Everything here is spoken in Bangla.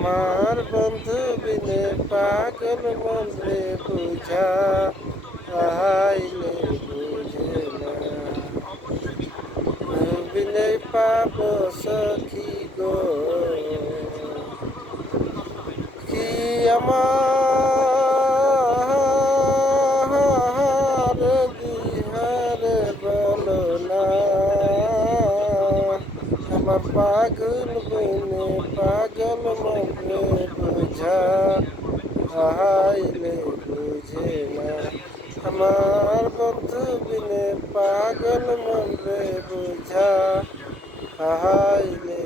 আমার বন্ধু বিনে পাগল মন রে বুঝা আইলে বুঝে না বিনে পাব সখী গো কি আমার দিহারে বলো না আমার পাগল বনে পাগল মনে বুঝা আইলে বুঝে না আমার বন্ধু বিনে পাগল মনে বুঝা আইলে